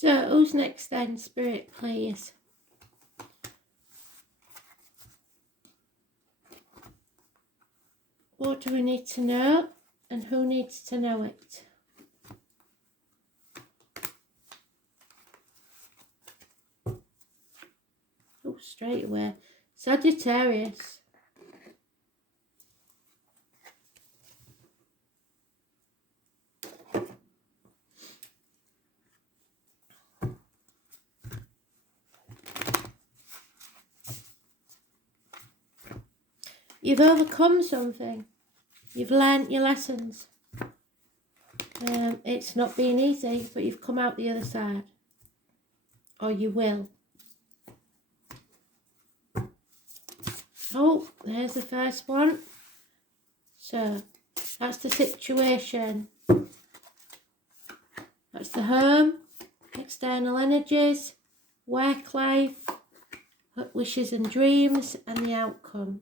So, who's next then, Spirit, please? What do we need to know, and who needs to know it? Oh, straight away. Sagittarius. You've overcome something. You've learnt your lessons. It's not been easy, but you've come out the other side. Or you will. Oh, there's the first one. So, that's the situation. That's the home, external energies, work life, wishes and dreams, and the outcome.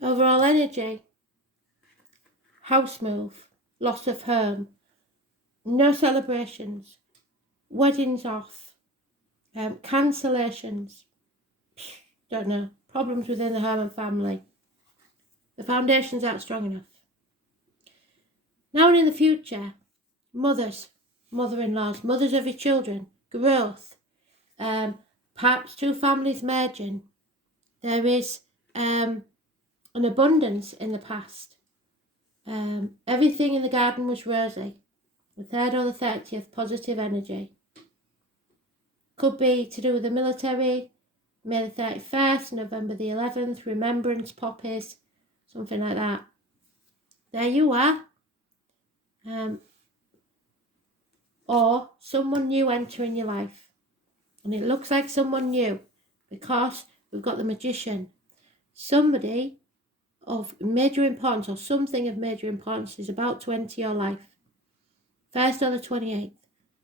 Overall energy, house move, loss of home, no celebrations, weddings off, cancellations, don't know, problems within the home and family. The foundations aren't strong enough. Now and in the future, mothers, mother-in-laws, mothers of your children, growth, perhaps two families merging. There is an abundance in the past. Everything in the garden was rosy. The 3rd or the 30th, positive energy. Could be to do with the military, May the 31st, November the 11th, remembrance poppies, something like that. There you are. Or someone new entering your life. And it looks like someone new because we've got the Magician. Somebody of major importance or something of major importance is about to enter your life. 1st or the 28th.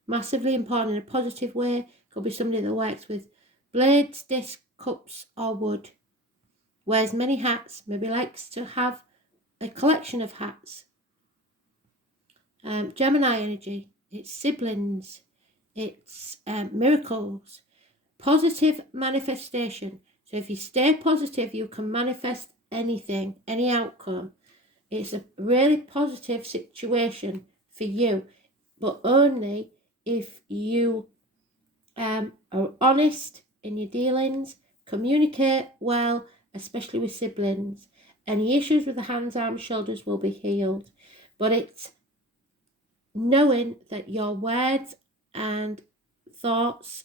Massively important in a positive way. Could be somebody that works with blades, discs, cups or wood. Wears many hats. Maybe likes to have a collection of hats. Gemini energy. It's siblings. It's miracles. Positive manifestation. So if you stay positive, you can manifest anything, any outcome. It's a really positive situation for you, but only if you are honest in your dealings, communicate well, especially with siblings. Any issues with the hands, arms, shoulders will be healed. But it's knowing that your words and thoughts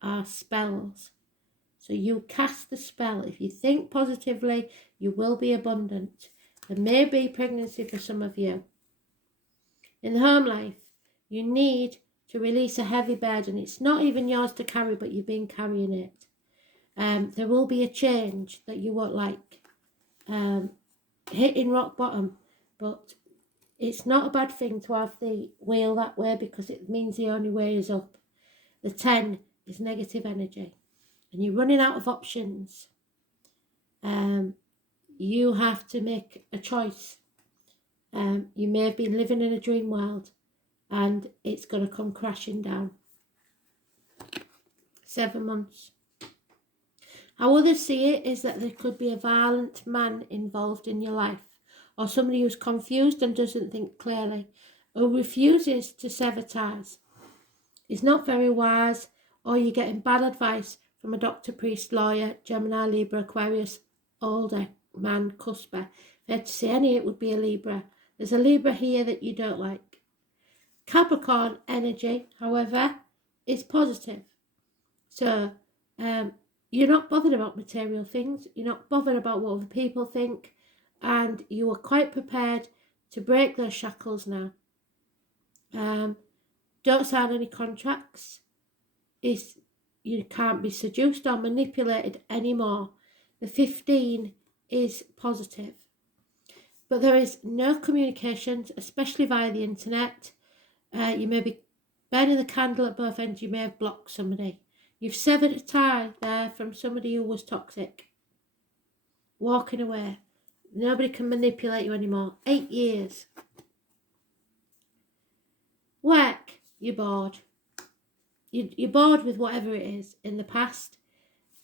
are spells. So you cast the spell. If you think positively, you will be abundant. There may be pregnancy for some of you. In the home life, you need to release a heavy burden. It's not even yours to carry, but you've been carrying it. There will be a change that you won't like. Hitting rock bottom. But it's not a bad thing to have the wheel that way because it means the only way is up. The 10 is negative energy. And you're running out of options. You have to make a choice. You may have been living in a dream world and it's going to come crashing down. 7 months. How others see it is that there could be a violent man involved in your life, or somebody who's confused and doesn't think clearly, who refuses to sever ties. Is not very wise, or you're getting bad advice from a doctor, priest, lawyer, Gemini, Libra, Aquarius, older man, cusper. If I had to say any, it would be a Libra. There's a Libra here that you don't like. Capricorn energy, however, is positive. So you're not bothered about material things. You're not bothered about what other people think. And you are quite prepared to break those shackles now. Don't sign any contracts. You can't be seduced or manipulated anymore. The 15 is positive. But there is no communications, especially via the internet. You may be burning the candle at both ends. You may have blocked somebody. You've severed a tie there from somebody who was toxic. Walking away. Nobody can manipulate you anymore. 8 years. Work. You're bored. You're bored with whatever it is in the past.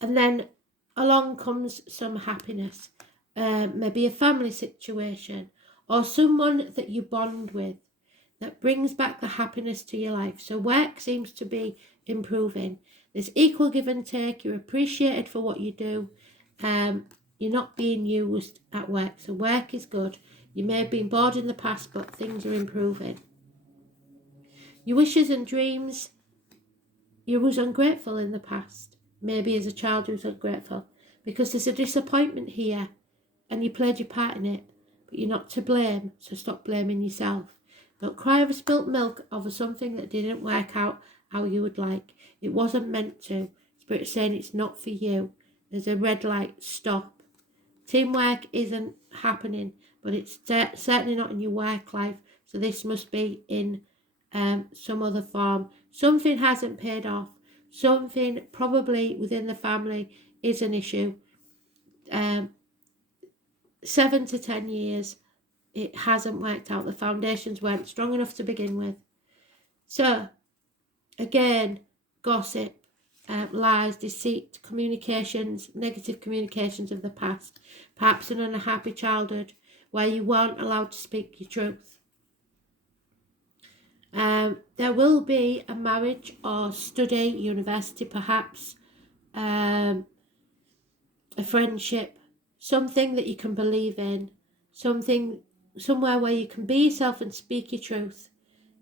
And then along comes some happiness. Maybe a family situation. Or someone that you bond with that brings back the happiness to your life. So work seems to be improving. There's equal give and take. You're appreciated for what you do. You're not being used at work. So work is good. You may have been bored in the past, but things are improving. Your wishes and dreams. You was ungrateful in the past. Maybe as a child you was ungrateful. Because there's a disappointment here. And you played your part in it. But you're not to blame. So stop blaming yourself. Don't cry over spilt milk over something that didn't work out how you would like. It wasn't meant to. Spirit's saying it's not for you. There's a red light. Stop. Teamwork isn't happening, but it's certainly not in your work life. So this must be in some other form. Something hasn't paid off. Something probably within the family is an issue. 7 to 10 years. It hasn't worked out. The foundations weren't strong enough to begin with. So, again, gossip, lies, deceit, communications, negative communications of the past. Perhaps an unhappy childhood where you weren't allowed to speak your truth. There will be a marriage or study, university perhaps, a friendship, something that you can believe in, somewhere where you can be yourself and speak your truth.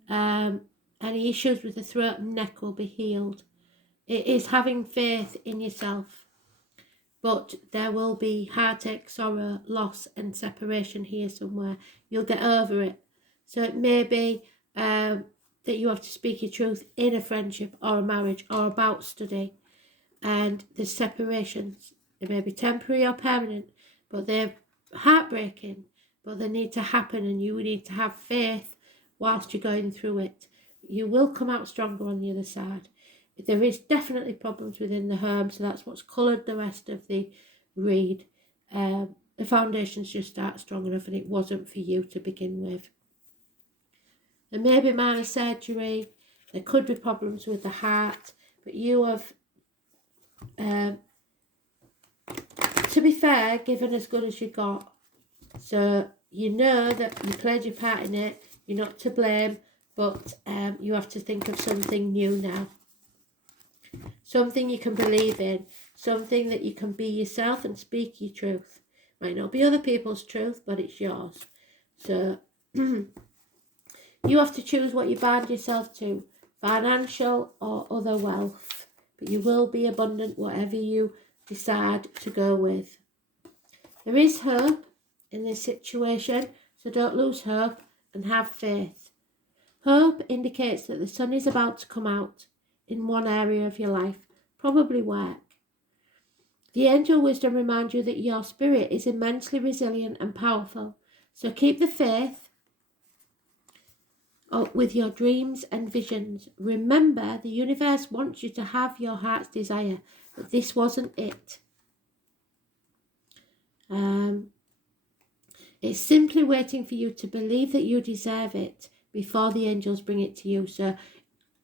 Any issues with the throat and neck will be healed. It is having faith in yourself. But there will be heartache, sorrow, loss and separation here somewhere. You'll get over it. So it may be that you have to speak your truth in a friendship or a marriage or about study. And there's separations. They may be temporary or permanent, but they're heartbreaking. But they need to happen and you need to have faith whilst you're going through it. You will come out stronger on the other side. There is definitely problems within the home, so that's what's coloured the rest of the read. The foundations just aren't strong enough and it wasn't for you to begin with. There may be minor surgery. There could be problems with the heart, but you have, to be fair, given as good as you got. So you know that you played your part in it. You're not to blame, but you have to think of something new now. Something you can believe in. Something that you can be yourself and speak your truth. Might not be other people's truth, but it's yours. So you have to choose what you bind yourself to. Financial or other wealth. But you will be abundant whatever you decide to go with. There is hope in this situation, so don't lose hope and have faith. Hope indicates that the sun is about to come out in one area of your life, probably work. The angel wisdom reminds you that your spirit is immensely resilient and powerful, so keep the faith with your dreams and visions. Remember, the universe wants you to have your heart's desire, but this wasn't it. It's simply waiting for you to believe that you deserve it before the angels bring it to you. So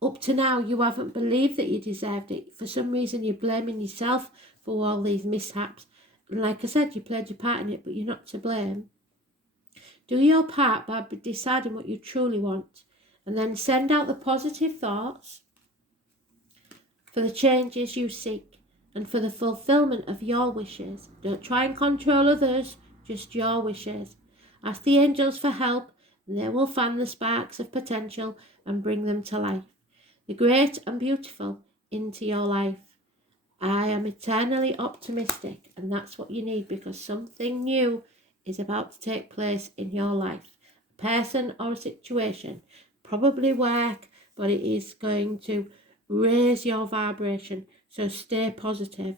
up to now, you haven't believed that you deserved it. For some reason, you're blaming yourself for all these mishaps. And like I said, you played your part in it, but you're not to blame. Do your part by deciding what you truly want. And then send out the positive thoughts for the changes you seek and for the fulfillment of your wishes. Don't try and control others, just your wishes. Ask the angels for help and they will fan the sparks of potential and bring them to life. The great and beautiful into your life. I am eternally optimistic, and that's what you need, because something new is about to take place in your life. A person or a situation, probably work, but it is going to raise your vibration, so stay positive.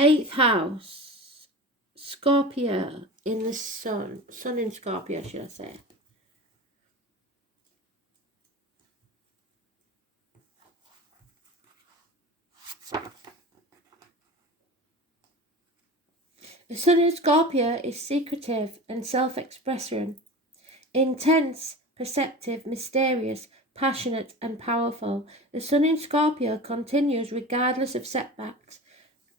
8th house, Scorpio in the sun in Scorpio, should I say. The sun in Scorpio is secretive and self-expression, intense, perceptive, mysterious, passionate and powerful. The sun in Scorpio continues regardless of setbacks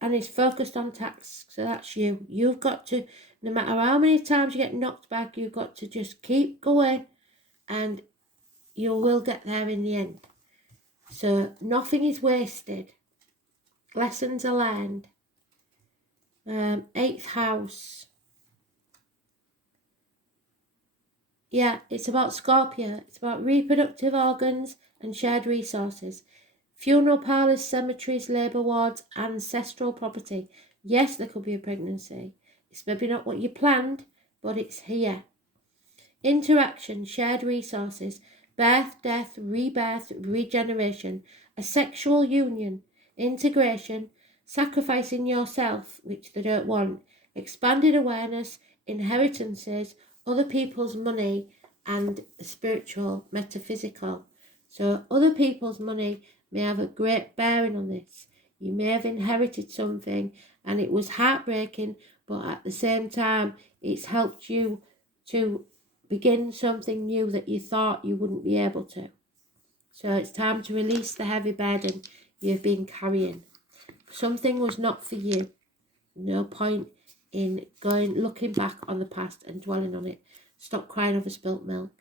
and is focused on tasks. So that's you. You've got to, no matter how many times you get knocked back, you've got to just keep going and you will get there in the end. So nothing is wasted. Lessons are learned. 8th house. Yeah, it's about Scorpio. It's about reproductive organs and shared resources. Funeral parlours, cemeteries, labour wards, ancestral property. Yes, there could be a pregnancy. It's maybe not what you planned, but it's here. Interaction, shared resources, birth, death, rebirth, regeneration, a sexual union, integration, sacrificing yourself, which they don't want, expanded awareness, inheritances, other people's money, and spiritual, metaphysical. So other people's money may have a great bearing on this. You may have inherited something and it was heartbreaking, but at the same time, it's helped you to begin something new that you thought you wouldn't be able to. So it's time to release the heavy burden you've been carrying. Something was not for you. No point in looking back on the past and dwelling on it. Stop crying over spilt milk.